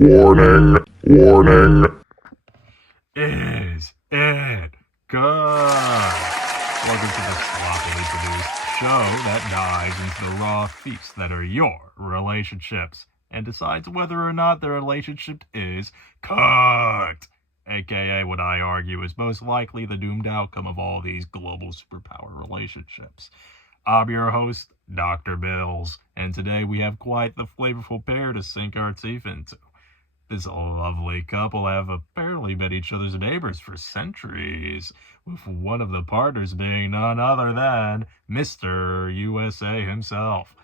Warning, warning. Is it good? Welcome to the sloppily produced show that dives into the raw feasts that are your relationships and decides whether or not the relationship is cooked. AKA what I argue is most likely the doomed outcome of all these global superpower relationships. I'm your host, Dr. Bills, and today we have quite the flavorful pair to sink our teeth into. This lovely couple have apparently been each other's neighbors for centuries, with one of the partners being none other than Mr. USA himself,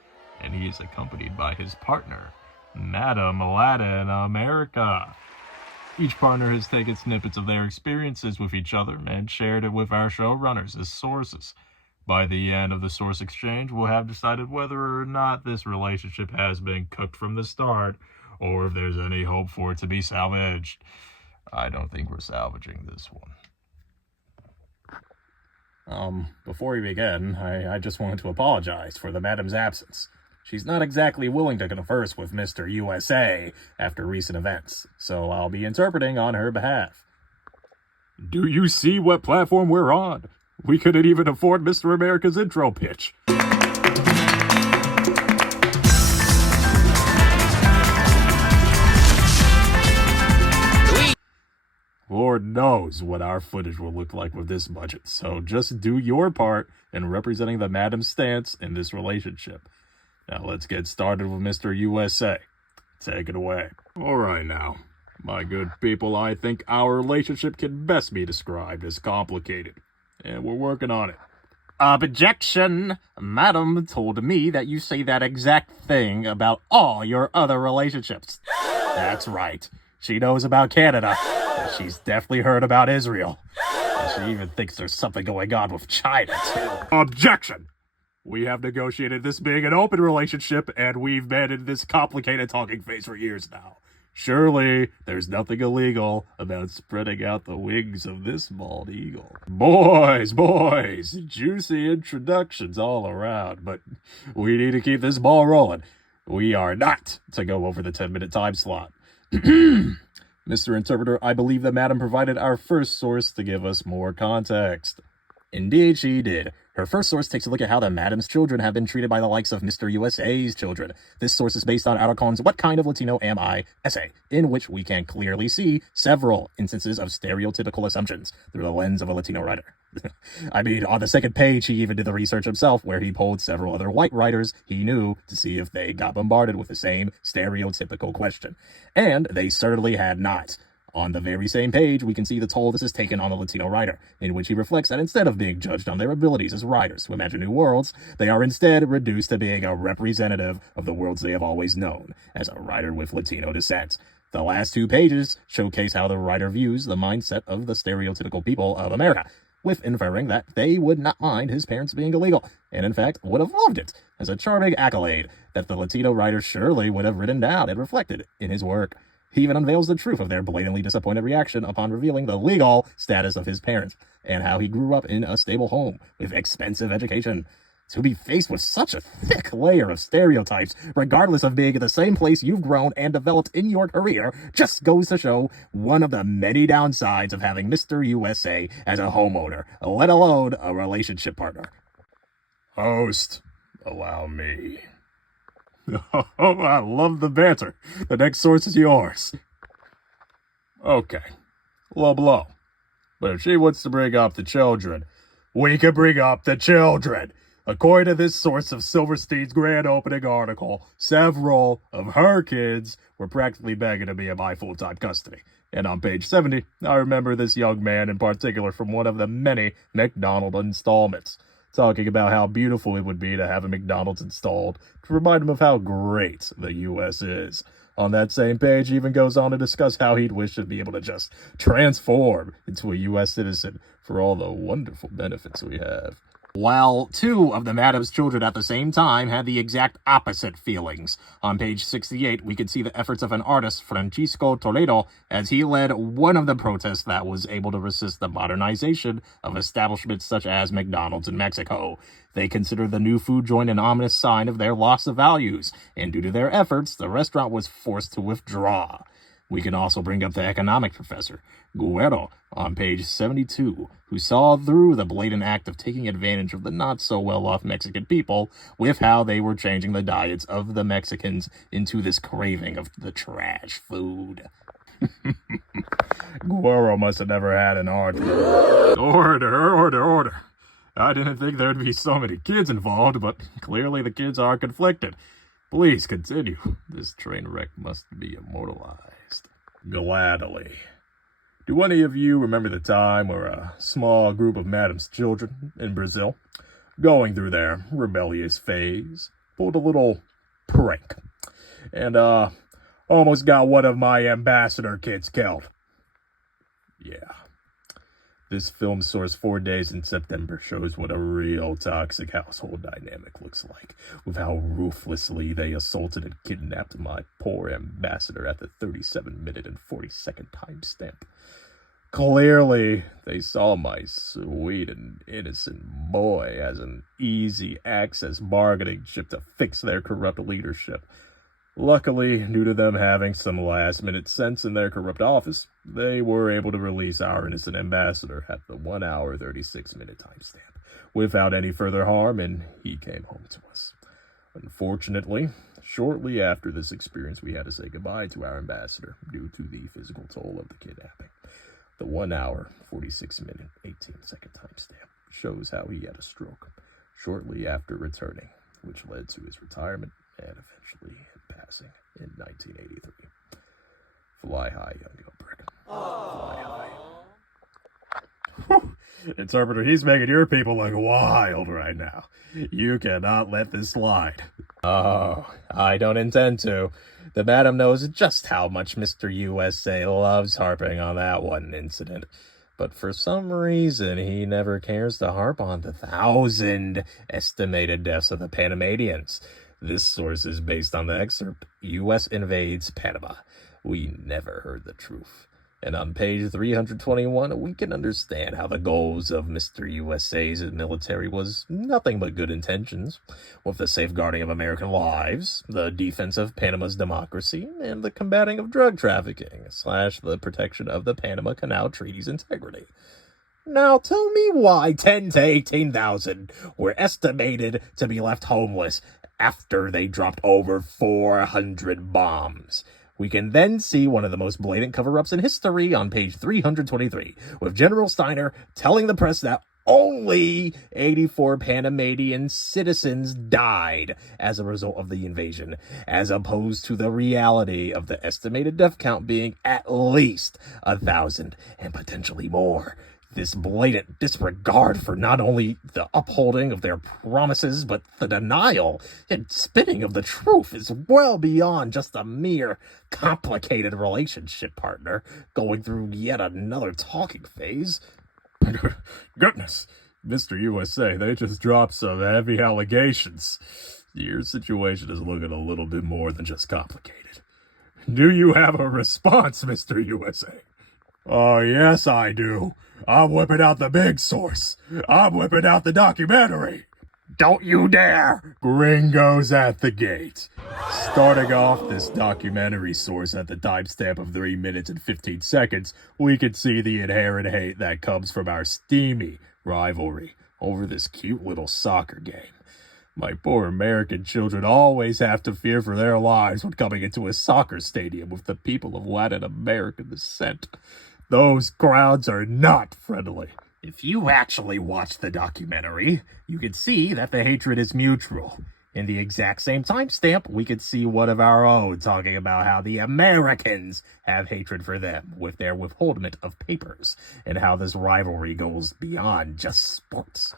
and he is accompanied by his partner, Madam Lat America. Each partner has taken snippets of their experiences with each other and shared it with our showrunners as sources. By the end of the source exchange, we'll have decided whether or not this relationship has been cooked from the start, or if there's any hope for it to be salvaged. I don't think we're salvaging this one. Before we begin, I just wanted to apologize for the madam's absence. She's not exactly willing to converse with Mr. USA after recent events, so I'll be interpreting on her behalf. Do you see what platform we're on? We couldn't even afford Mr. America's intro pitch. Lord knows what our footage will look like with this budget, so just do your part in representing the madam's stance in this relationship. Now let's get started with Mr. USA. Take it away. All right now, my good people, I think our relationship can best be described as complicated, and we're working on it. Objection! Madam told me that you say that exact thing about all your other relationships. That's right. She knows about Canada. She's definitely heard about Israel. And she even thinks there's something going on with China, too. Objection! We have negotiated this being an open relationship, and we've been in this complicated talking phase for years now. Surely, there's nothing illegal about spreading out the wings of this bald eagle. Boys, juicy introductions all around, but we need to keep this ball rolling. We are not to go over the 10-minute time slot. Mr. Interpreter, I believe that Madam provided our first source to give us more context. Indeed, she did. Her first source takes a look at how the Madam's children have been treated by the likes of Mr. USA's children. This source is based on Alarcon's What Kind of Latino Am I essay, in which we can clearly see several instances of stereotypical assumptions through the lens of a Latino writer. I mean, on the second page, he even did the research himself, where he polled several other white writers he knew to see if they got bombarded with the same stereotypical question. And they certainly had not. On the very same page, we can see the toll this is taken on the Latino writer, in which he reflects that instead of being judged on their abilities as writers who imagine new worlds, they are instead reduced to being a representative of the worlds they have always known, as a writer with Latino descent. The last two pages showcase how the writer views the mindset of the stereotypical people of America, with inferring that they would not mind his parents being illegal, and in fact would have loved it, as a charming accolade that the Latino writer surely would have written down and reflected in his work. He even unveils the truth of their blatantly disappointed reaction upon revealing the legal status of his parents, and how he grew up in a stable home with expensive education. To be faced with such a thick layer of stereotypes, regardless of being in the same place you've grown and developed in your career, just goes to show one of the many downsides of having Mr. USA as a homeowner, let alone a relationship partner. Host, allow me. Oh, I love the banter. The next source is yours. Okay, low blow. But if she wants to bring up the children, we can bring up the children. According to this source of Silverstein's grand opening article, several of her kids were practically begging to be in my full-time custody. And on page 70, I remember this young man in particular from one of the many McDonald's installments, talking about how beautiful it would be to have a McDonald's installed to remind him of how great the U.S. is. On that same page, he even goes on to discuss how he'd wish to be able to just transform into a U.S. citizen for all the wonderful benefits we have. While two of the madam's children at the same time had the exact opposite feelings. On page 68, we can see the efforts of an artist, Francisco Toledo, as he led one of the protests that was able to resist the modernization of establishments such as McDonald's in Mexico. They consider the new food joint an ominous sign of their loss of values, and due to their efforts, the restaurant was forced to withdraw. We can also bring up the economic professor, Guerrero, on page 72, who saw through the blatant act of taking advantage of the not-so-well-off Mexican people with how they were changing the diets of the Mexicans into this craving of the trash food. Guerrero must have never had an order. Order. I didn't think there'd be so many kids involved, but clearly the kids are conflicted. Please continue. This train wreck must be immortalized. Gladly. Do any of you remember the time where a small group of Madam's children in Brazil, going through their rebellious phase, pulled a little prank and almost got one of my ambassador kids killed? Yeah. This film source 4 days in September shows what a real toxic household dynamic looks like, with how ruthlessly they assaulted and kidnapped my poor ambassador at the 37-minute and 40-second timestamp. Clearly, they saw my sweet and innocent boy as an easy access bargaining chip to fix their corrupt leadership. Luckily, due to them having some last-minute sense in their corrupt office, they were able to release our innocent ambassador at the 1 hour 36-minute timestamp without any further harm, and he came home to us. Unfortunately, shortly after this experience, we had to say goodbye to our ambassador due to the physical toll of the kidnapping. The 1 hour 46-minute 18-second timestamp shows how he had a stroke shortly after returning, which led to his retirement and eventually passing in 1983. Fly high, young Gilbert. Fly high. Interpreter, he's making your people look wild right now. You cannot let this slide. Oh, I don't intend to. The madam knows just how much Mr. USA loves harping on that one incident. But for some reason, he never cares to harp on the 1,000 estimated deaths of the Panamanians. This source is based on the excerpt, U.S. invades Panama. We never heard the truth. And on page 321, we can understand how the goals of Mr. USA's military was nothing but good intentions, with the safeguarding of American lives, the defense of Panama's democracy, and the combating of drug trafficking, / the protection of the Panama Canal Treaty's integrity. Now tell me why 10 to 18,000 were estimated to be left homeless after they dropped over 400 bombs. We can then see one of the most blatant cover-ups in history on page 323, with General Steiner telling the press that only 84 Panamanian citizens died as a result of the invasion, as opposed to the reality of the estimated death count being at least 1,000 and potentially more. This blatant disregard for not only the upholding of their promises, but the denial and spinning of the truth is well beyond just a mere complicated relationship partner going through yet another talking phase. Goodness, Mr. USA, they just dropped some heavy allegations. Your situation is looking a little bit more than just complicated. Do you have a response, Mr. USA? Oh, yes, I do. I'm whipping out the big source. I'm whipping out the documentary. Don't you dare! Gringos at the gate. Starting off this documentary source at the timestamp of 3 minutes and 15 seconds, we can see the inherent hate that comes from our steamy rivalry over this cute little soccer game. My poor American children always have to fear for their lives when coming into a soccer stadium with the people of Latin American descent. Those crowds are not friendly. If you actually watch the documentary, you can see that the hatred is mutual. In the exact same timestamp, we could see one of our own talking about how the Americans have hatred for them with their withholdment of papers, and how this rivalry goes beyond just sports.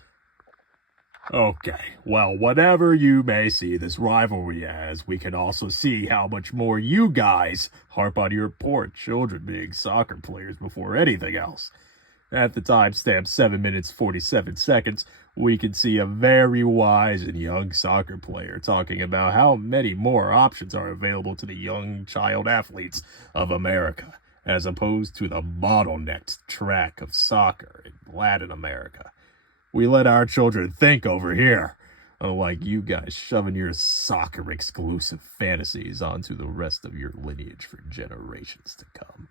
Okay, well, whatever you may see this rivalry as, we can also see how much more you guys harp on your poor children being soccer players before anything else. At the timestamp 7 minutes 47 seconds, we can see a very wise and young soccer player talking about how many more options are available to the young child athletes of America, as opposed to the bottlenecked track of soccer in Latin America. We let our children think over here. Unlike you guys shoving your soccer-exclusive fantasies onto the rest of your lineage for generations to come.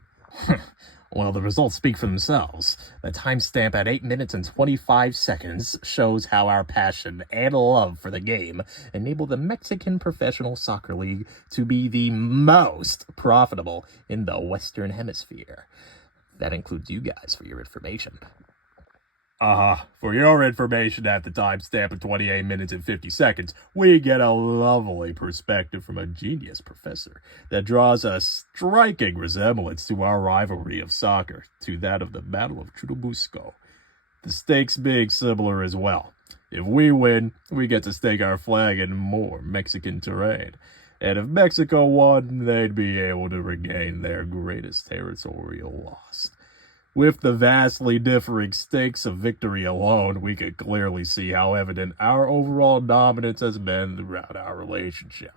Well, the results speak for themselves. The timestamp at 8 minutes and 25 seconds shows how our passion and love for the game enabled the Mexican Professional Soccer League to be the most profitable in the Western Hemisphere. That includes you guys for your information. For your information, at the timestamp of 28 minutes and 50 seconds, we get a lovely perspective from a genius professor that draws a striking resemblance to our rivalry of soccer, to that of the Battle of Churubusco. The stakes being similar as well. If we win, we get to stake our flag in more Mexican terrain. And if Mexico won, they'd be able to regain their greatest territorial loss. With the vastly differing stakes of victory alone, we could clearly see how evident our overall dominance has been throughout our relationship.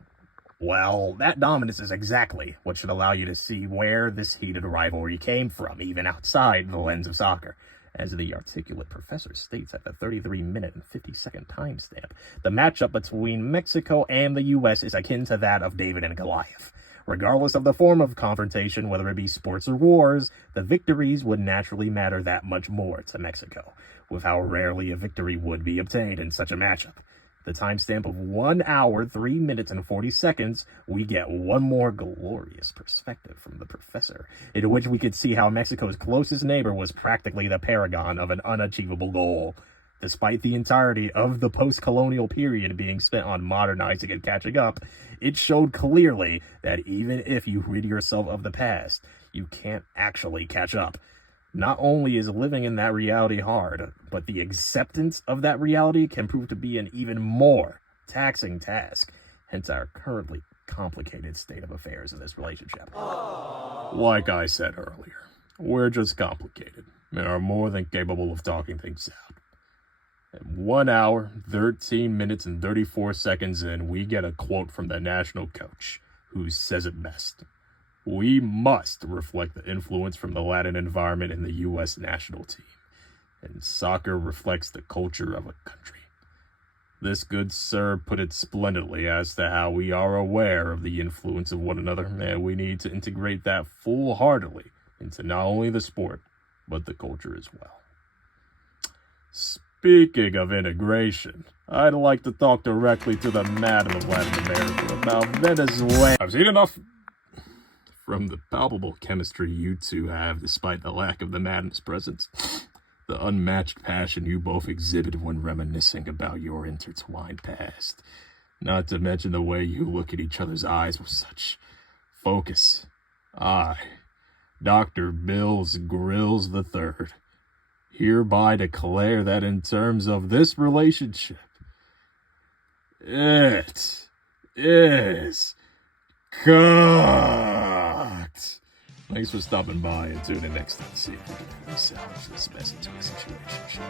Well, that dominance is exactly what should allow you to see where this heated rivalry came from, even outside the lens of soccer. As the articulate professor states at the 33-minute and 50-second timestamp, the matchup between Mexico and the U.S. is akin to that of David and Goliath. Regardless of the form of confrontation, whether it be sports or wars, the victories would naturally matter that much more to Mexico, with how rarely a victory would be obtained in such a matchup. The timestamp of 1 hour, 3 minutes, and 40 seconds, we get one more glorious perspective from the professor, in which we could see how Mexico's closest neighbor was practically the paragon of an unachievable goal. Despite the entirety of the post-colonial period being spent on modernizing and catching up, it showed clearly that even if you rid yourself of the past, you can't actually catch up. Not only is living in that reality hard, but the acceptance of that reality can prove to be an even more taxing task, hence our currently complicated state of affairs in this relationship. Like I said earlier, we're just complicated and are more than capable of talking things out. At 1 hour, 13 minutes, and 34 seconds in, we get a quote from the national coach, who says it best. We must reflect the influence from the Latin environment in the U.S. national team, and soccer reflects the culture of a country. This good sir put it splendidly as to how we are aware of the influence of one another, and we need to integrate that full-heartedly into not only the sport, but the culture as well. Speaking of integration, I'd like to talk directly to the Madam of Latin America about Venezuela. I've seen enough from the palpable chemistry you two have despite the lack of the Madam's presence. The unmatched passion you both exhibit when reminiscing about your intertwined past. Not to mention the way you look at each other's eyes with such focus. I, Dr. Bills Grills III, hereby declare that in terms of this relationship, it is cooked. Thanks for stopping by, and tune in next time to see if we can really salvage this mess into a situation.